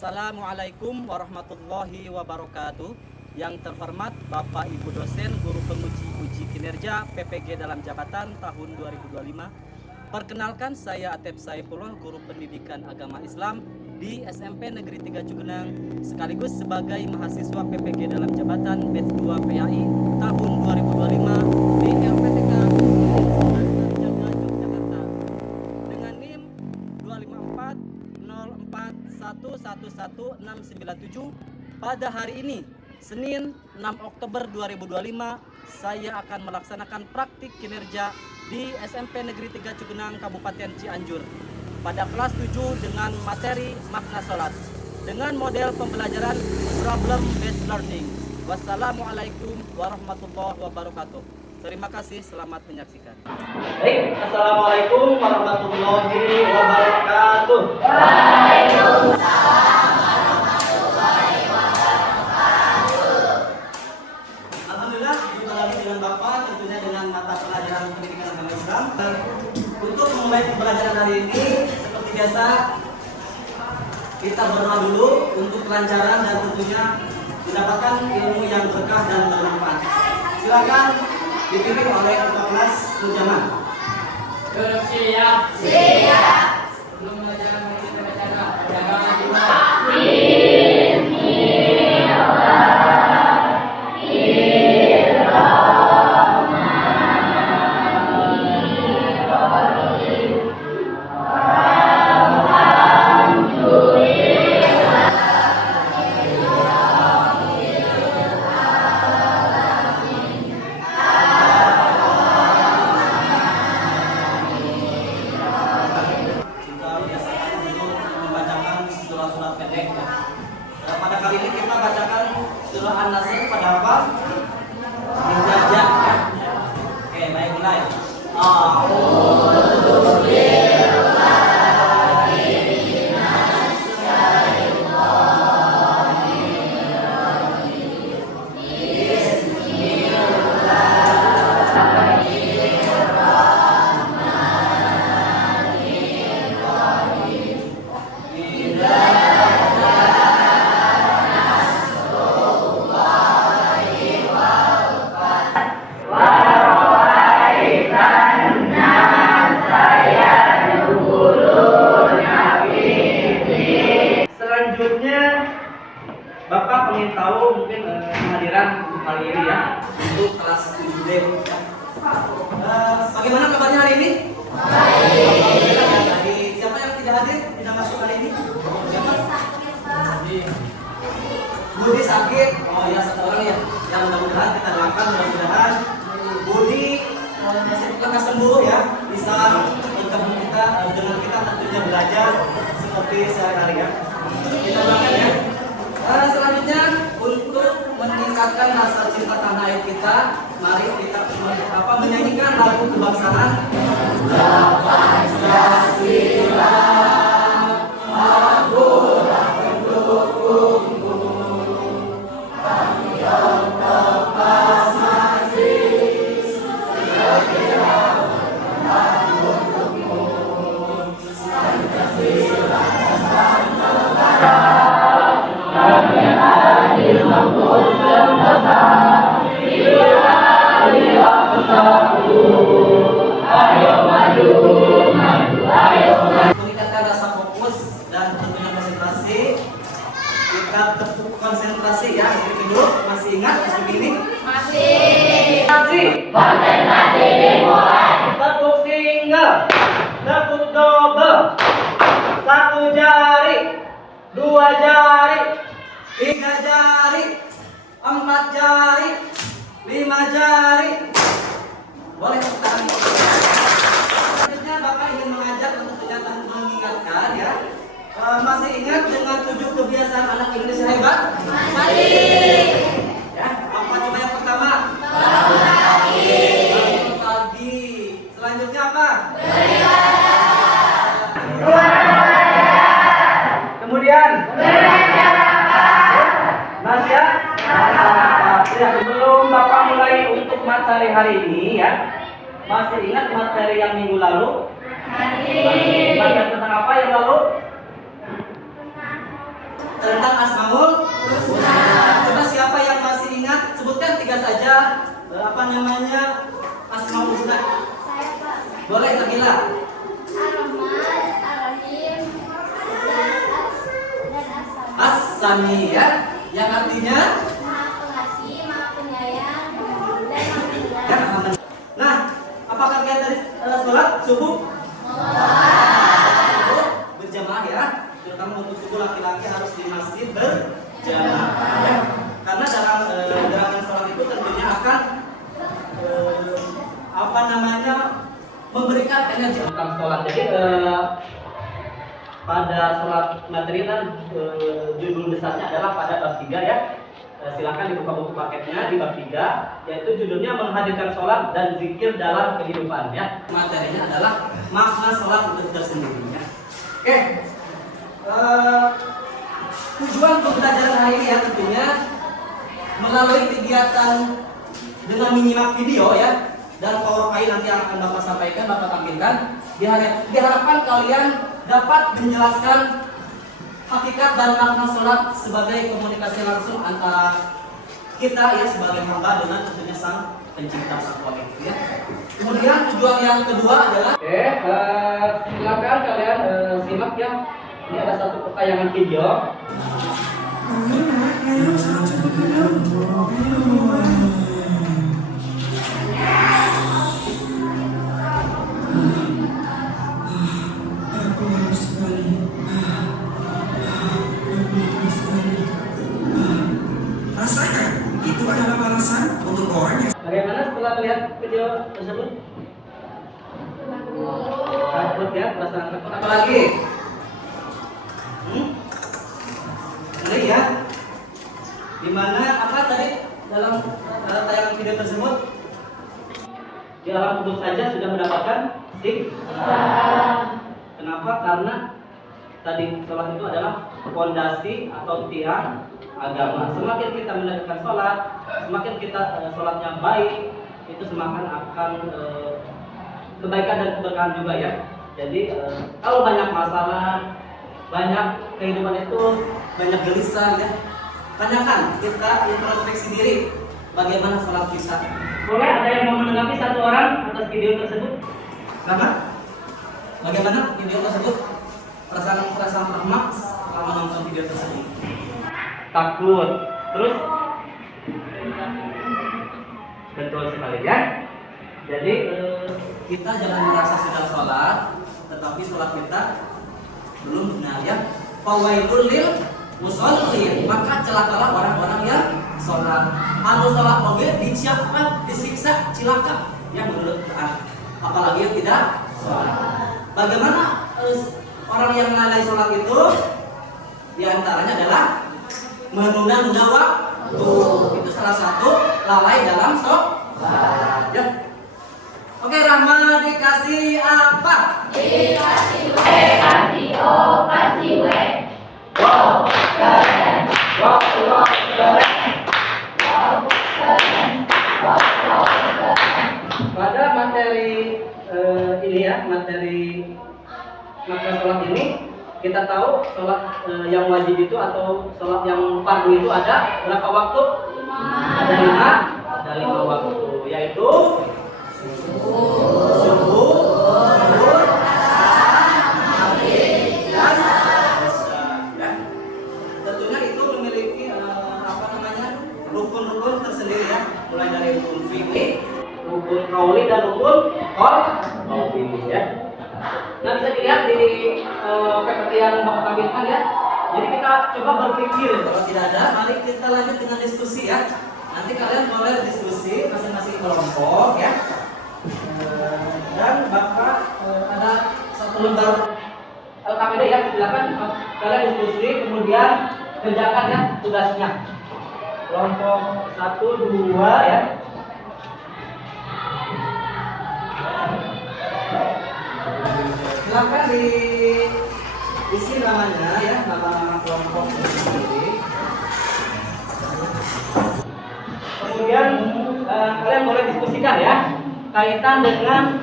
Assalamualaikum warahmatullahi wabarakatuh. Yang terhormat Bapak Ibu dosen, guru penguji uji kinerja PPG dalam jabatan tahun 2025. Perkenalkan, saya Atep Saifullah, guru pendidikan agama Islam di SMP Negeri 3 Cugenang, sekaligus sebagai mahasiswa PPG dalam jabatan batch 2 PAI tahun 2025 di LPTK Yogyakarta dengan NIM 25404111697. Pada hari ini, Senin 6 Oktober 2025, saya akan melaksanakan praktik kinerja di SMP Negeri 3 Cugenang, Kabupaten Cianjur pada kelas 7 dengan materi makna sholat dengan model pembelajaran problem based learning. Wassalamualaikum warahmatullahi wabarakatuh. Terima kasih, selamat menyaksikan. Baik, assalamualaikum warahmatullahi wabarakatuh. Waalaikumsalam. Alhamdulillah, jumpa lagi dengan Bapak, tentunya dengan mata pelajaran pendidikan agama Islam. Untuk memulai pembelajaran hari ini, seperti biasa, kita berdoa dulu untuk kelancaran dan tentunya mendapatkan ilmu yang berkah dan bermanfaat. Silakan dipimpin oleh ketua kelas Nujaman. Siap. Siap. Sebelum belajar, mari kita baca doa. Pada kali ini kita bacakan surah An-Nasr pada apa? Menjajah ya. Oke, baik, mulai. Selanjutnya, Bapak ingin tahu mungkin kehadiran untuk kali ini ya, untuk kelas 7D. Bagaimana kabarnya hari ini? Baik. Siapa yang tidak hadir, tidak masuk hari ini? Siapa? Budi sakit. Oh ya, satu orang ya. Yang mudah-mudahan kita doakan, mudah-mudahan Budi cepat sembuh ya, bisa bergabung kita dengan kita tentunya belajar seperti sehari-hari ya. Kita doakan ya. Selanjutnya, untuk meningkatkan rasa cinta tanah air kita, mari kita menyanyikan lagu kebangsaan. Pancasila, akulah pendukungmu, kami yang lepas masih segera berperan untukmu. Pancasila dan negara, kami hadir untuk semesta. Bila bersatu, ayo maju, ayo maju. Meningkatkan rasa fokus dan tentunya konsentrasi. Kita tepuk konsentrasi ya, sedikit dulu. Masih ingat seperti ini? Masih. Konsentrasi dimulai. Tepuk single, tepuk double, 1 jari, 2 jari, 3 jari, 4 jari, 5 jari. Boleh tepuk tangan. Selanjutnya Bapak ingin mengajak untuk ternyata mengingatkan ya. Masih ingat dengan 7 kebiasaan anak Indonesia hebat? Masih. Ya, apa coba yang pertama? Bangun pagi. Bangun pagi. Selanjutnya apa? Kemudian? Masih ya? Ya, sebelum Bapak mulai untuk materi hari ini ya, masih ingat materi yang minggu lalu? Masih. Materi tentang apa yang lalu? Boleh Sabila. Ar-Rahman, Ar-Rahim, dan As-Sami. As-Sami ya, yang artinya Maha Pengasih, Maha Penyayang, dan Maha Pendengar. ya. Nah, apakah kalian tadi sholat subuh? Subuh berjamaah ya. Terutama untuk subuh laki-laki harus di masjid berjamaah ya. Karena dalam gerakan sholat itu tentunya akan memberikan energi tentang sholat. Jadi pada sholat materi kan judul besarnya adalah pada bab 3 ya. Silakan dibuka buku paketnya di bab 3, yaitu judulnya menghadirkan sholat dan zikir dalam kehidupan ya. Materinya adalah makna sholat itu tersendiri ya. Oke. Tujuan pembelajaran hari ini ya tentunya melalui kegiatan dengan menyimak video ya, dan PowerPoint nanti yang akan Bapak sampaikan, Bapak tampilkan. Diharapkan kalian dapat menjelaskan hakikat dan makna sholat sebagai komunikasi langsung antara kita ya sebagai hamba dengan tentunya Sang Pencipta sang Khalik ya. Kemudian tujuan yang kedua adalah silakan kalian simak ya. Ini ada satu tayangan video. Rasakan, itu adalah balasan untuk orang yang Bagaimana setelah melihat video tersebut? Takut ya, perasaan takut. Apa lagi? Ini ya. Dimana apa tadi dalam tayangan video tersebut? Di alam kubur saja sudah mendapatkan siksa. Kenapa? Karena tadi sholat itu adalah fondasi atau tiang agama. Semakin kita melakukan sholat, semakin kita sholatnya baik, itu semakin akan kebaikan dan keberkahan juga ya. Jadi kalau banyak masalah, banyak kehidupan itu banyak gelisah ya, tanyakan, kita introspeksi diri bagaimana sholat kita. Boleh ada yang mau menanggapi satu orang atas video tersebut? Kenapa? Bagaimana video tersebut? Perasaan Rahmat setelah menonton video tersebut? Takut. Terus? Betul sekali ya. Jadi kita jangan merasa sudah sholat, tetapi sholat kita belum benar ya. Fawailul lil musallin, maka celakalah orang-orang yang sholat. Anu sholat oge disiapkan disiksa cilaka yang menurut Quran. Apalagi yang tidak sholat. Bagaimana orang yang lalai sholat itu? Diantaranya adalah menunda-nunda waktu. Itu salah satu lalai dalam sholat. Ya. Oke, Rahma dikasih apa? Dikasih W, kasih O, kasih W. Wow, keren. Wow, keren. Wow, keren. Wow, keren. Pada materi ini ya, materi makna sholat ini, kita tahu sholat yang wajib itu atau sholat yang fardu itu ada berapa waktu? Ada 5 waktu, yaitu subuh, zuhur, maghrib, dan isya. Ya. Tentunya itu memiliki rukun-rukun tersendiri ya, mulai dari rukun fikih, rukun qauli dan rukun qauli ya. Nah, bisa dilihat di PPT yang Bapak tampilkan ya. Jadi kita coba berpikir, kalau tidak ada, mari kita lanjut dengan diskusi ya. Nanti kalian boleh diskusi masing-masing kelompok ya. Dan Bapak ada satu lembar LKPD ya, silakan kalian diskusi, kemudian kerjakan ya tugasnya. Kelompok 1, 2 ya. Silakan diisi namanya ya, nama-nama kelompok sendiri. Kemudian kalian boleh diskusikan ya kaitan dengan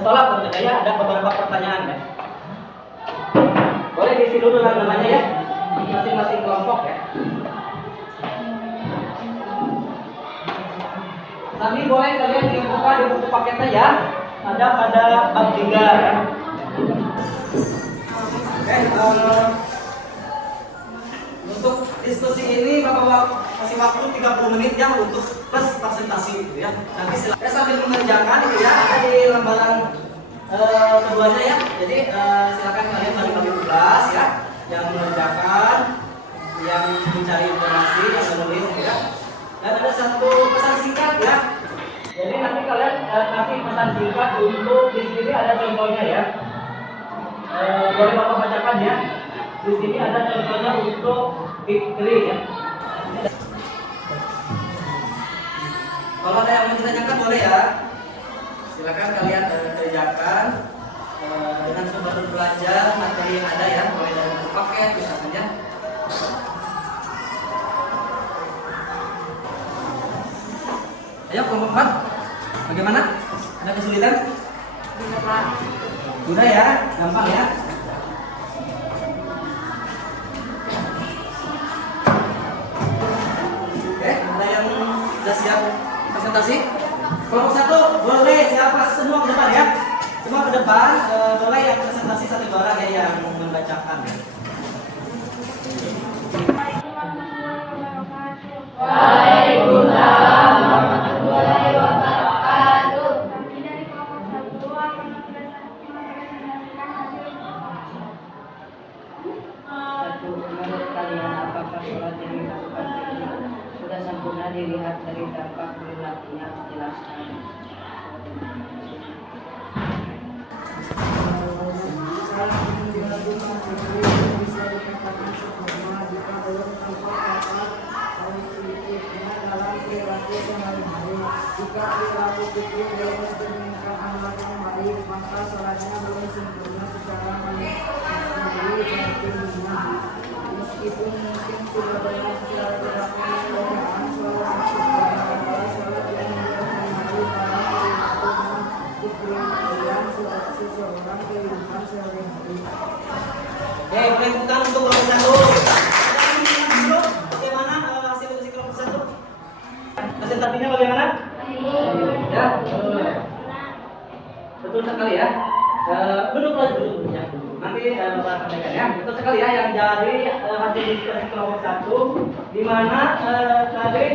sholat tentunya ya, ada beberapa pertanyaan ya. Boleh diisi dulu namanya ya, masing-masing kelompok ya. Nanti boleh kalian dibuka di buku paketnya ya. ada pada bab 3 ya. Oke, untuk diskusi ini Bapak kasih waktu 30 menit ya untuk plus presentasi gitu ya. Nanti saya sambil mengerjakan itu ya, ada di lembaran keduanya ya. Jadi silakan kalian bagi-bagi tugas ya, yang mengerjakan, yang mencari informasi, yang menulis gitu ya. Dan ada satu pesan singkat ya. Jadi nanti kalian kasih pesan singkat untuk di sini ada contohnya ya. Boleh Bapak bacakan ya. Di sini ada contohnya untuk Fikri ya. Kalau ada yang ditanyakan boleh ya. Silakan kalian kerjakan dengan sumber belajar materi yang ada ya, mulai dari buku paket misalnya. Ayo kelompok 4. Bagaimana? Ada kesulitan? Sudah ya, gampang ya. Oke, ada yang sudah siap presentasi? Kelompok 1 boleh siapa semua ke depan ya. Semua ke depan, boleh yang presentasi satu orang ya yang membacakan. Waalaikumsalam warahmatullahi wabarakatuh. Kami dari kelompok 1 akan mempresentasikan hasil. Satu, menurut kalian apakah sholat yang dilakukan ini sudah sempurna dilihat dari dampak perilakunya? Jelaskan. Bisa dikatakan sempurna jika belum tampak dapat positifnya dalam perilaku sehari-hari. Jika perilaku fikih belum mencerminkan amal yang baik, maka sholatnya belum sempurna secara mandiri sepertinya. Meskipun mungkin sudah banyak secara perilakunya bacaan sholat sempurna adalah sholat yang dilakukan dalam perilaku dan kepribadian seseorang kehidupan sehari-hari. Oke, beri tepuk tangan untuk kelompok 1. Bagaimana hasil diskusi kelompok 1? Presentasinya bagaimana? Ya, betul sekali ya. Duduk ya. Nanti Bapak sampaikan ya. Betul sekali ya yang jadi hasil diskusi kelompok 1 di mana tadi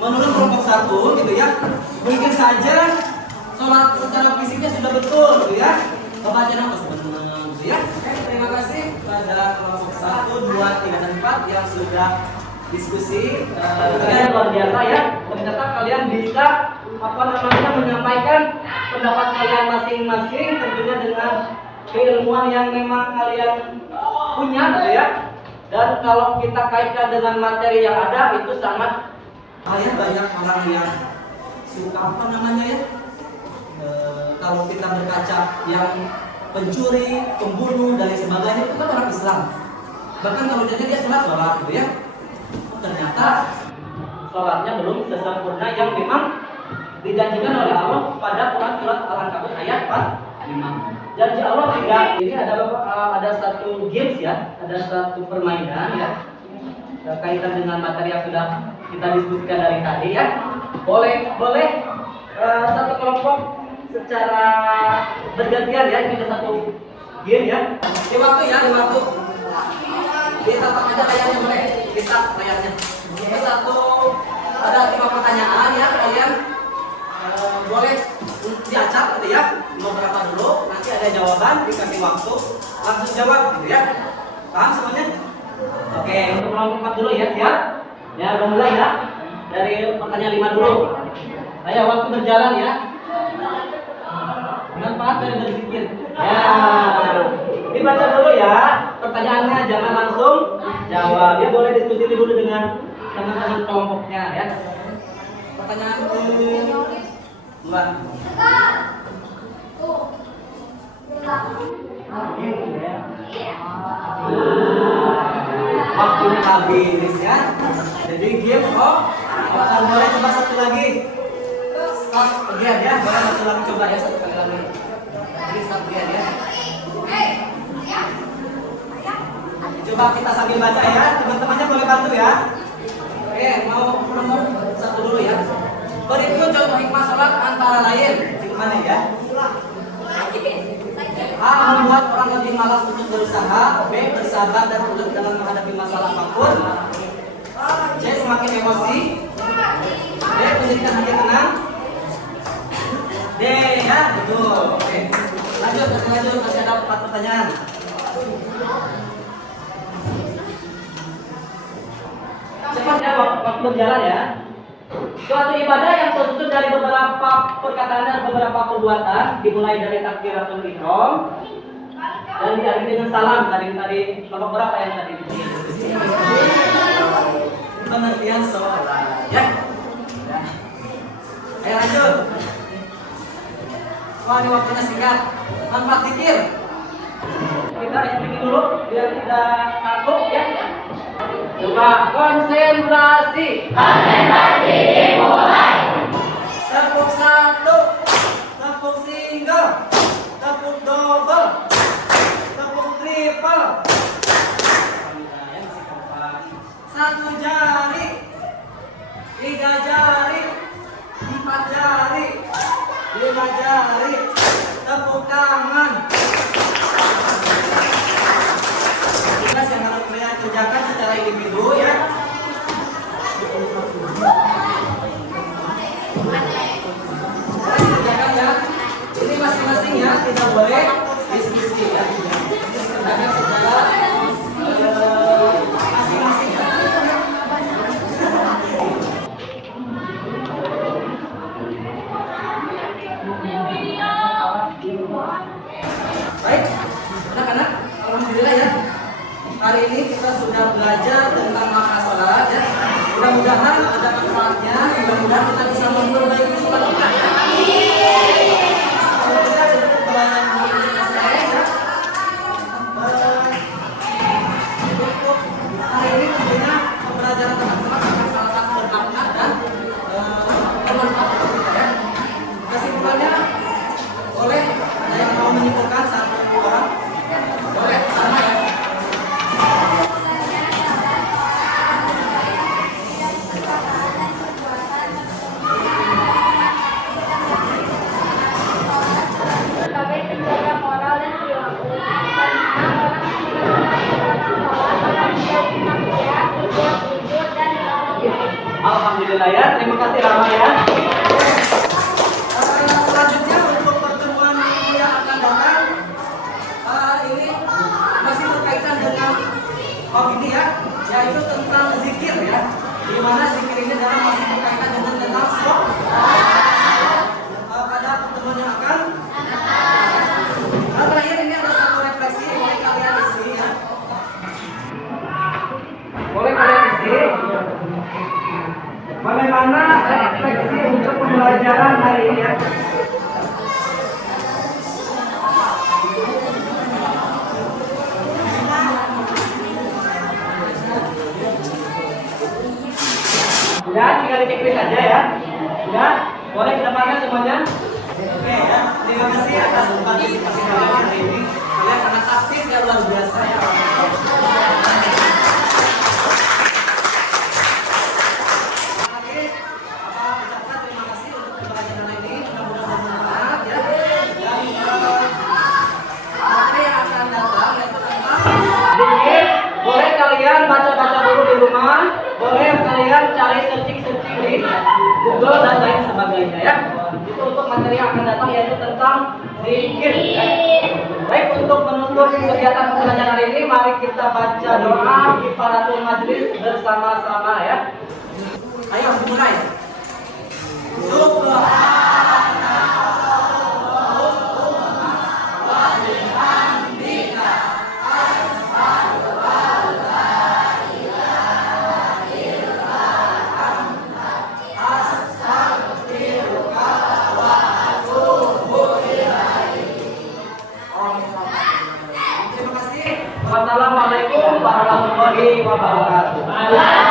menurut kelompok 1 gitu ya. Mungkin saja sholat secara fisiknya sudah betul gitu ya. Bacaan apa sebenarnya gitu ya. Terima kasih pada kelompok 1, 2, 3, dan 4 yang sudah diskusi. Kalian luar biasa ya. Ternyata kalian bisa menyampaikan pendapat kalian masing-masing tentunya dengan keilmuan yang memang kalian punya gitu ya. Dan kalau kita kaitkan dengan materi yang ada itu sangat banyak orang yang suka ya. Kalau kita berkaca yang pencuri, pembunuh dan lain sebagainya itu kan orang Islam. Bahkan kalau dia sholat gitu ya. Ternyata sholatnya belum sesempurna yang memang dijanjikan oleh Allah pada Quran surat Al-Ankabut ayat 45. Janji Allah tidak. Ini ada satu games ya, ada satu permainan ya. Kaitan dengan materi yang sudah kita diskusikan dari tadi ya. Boleh satu kelompok secara bergantian ya, ini satu game ya. Di waktu. Kita aja layarnya boleh. Kita layarnya. Ini satu ada 5 pertanyaan ya kalian boleh diacak gitu ya. Beberapa dulu, nanti ada jawaban dikasih waktu langsung jawab gitu ya. Paham semuanya? Oke, untuk kelompok 4 dulu ya, siap? Ya, udah mulai ya. Dari pertanyaan 5 dulu. Ayo waktu berjalan ya. Manfaat dari berpikir. Ya. Dibaca dulu ya. Pertanyaannya jangan langsung jawab. Ya boleh diskusi dulu dengan teman-teman kelompoknya ya. Pertanyaan kedua. Waktunya habis ya. Jadi game boleh coba satu lagi. Start again ya. Boleh satu lagi coba ya, satu kali lagi. Jadi start again ya. Coba kita sambil baca ya. Teman-temannya boleh bantu ya. Oke, mau nomor 1 dulu ya. Berikut contoh hikmah sholat antara lain. Gimana ya? A. Membuat orang lebih malas untuk berusaha. B. Bersabar dan ulet dalam menghadapi masalah apapun. C. Semakin emosi. D. Menjadikan hati tenang. D. Ya, betul. Oke. Lanjut, masih ada 4 pertanyaan. Cepat ya, waktu berjalan ya. Suatu ibadah yang tersusun dari beberapa perkataan dan beberapa perbuatan, dimulai dari takbiratul ihram dan diakhiri dengan salam. Tadi kelompok berapa yang tadi? Pengertian sholat. Ya. Ayo lanjut. Wah, ini waktunya singkat. Manfaat zikir. Kita explain dulu biar tidak takut ya. Coba konsentrasi. Konsentrasi dimulai. Tepuk 1, tepuk single, tepuk double, tepuk triple. 1 jari, 3 jari, 4 jari, 5 jari, tepuk tangan. Tugas yang harus kalian kerjakan secara individu ya. Kerjakan ya. Ini masing-masing ya, tidak boleh diskusi ya. Kerjakan secara masing-masing ya. Baik, anak-anak, alhamdulillah ya. Hari ini kita sudah belajar tentang makna sholat ya. Mudah-mudahan ada manfaatnya, mudah-mudahan kita bisa memperbaiki sholat kita ya. Kita sudah pembelajaran ini selesai ya. Untuk hari ini tentunya pembelajaran tentang sholat akan sangat bermakna dan bermanfaat untuk kita ya. Kesimpulannya, boleh ada yang mau menyimpulkan 1, 2, boleh sama ya. Sebagai penjaga moral dan perilaku, orang tidak berjujur dan Alhamdulillah ya, terima kasih Rama ya. Selanjutnya untuk pertemuan yang akan datang, ini masih berkaitan dengan ini ya, yaitu tentang zikir ya. Di mana zikir ini dalam masih berkaitan dengan tentang sholat. Pada pertemuan yang akan terakhir ini ada satu refleksi boleh kalian isi ya. Boleh kalian isi. Bagaimana refleksi untuk pembelajaran hari ini ya? Ya, tinggal dicek saja ya. Ya, boleh kita pakai semuanya. Oke ya, terima kasih atas partisipasi kalian hari ini. Kalian sangat aktif dan luar biasa ya. Ucapkan terima kasih untuk pembelajaran ini. Mudah-mudahan bermanfaat ya. Dan materi yang akan datang yaitu tentang zikir. Boleh kalian baca-baca dulu di rumah. Boleh kalian cari searching di Google dan lain sebagainya ya. Itu untuk materi yang akan datang yaitu tentang zikir ya. Baik, untuk menutup kegiatan pembelajaran hari ini, mari kita baca doa kifaratul majlis bersama-sama ya. Ayo mulai. Wassalamualaikum warahmatullahi wabarakatuh.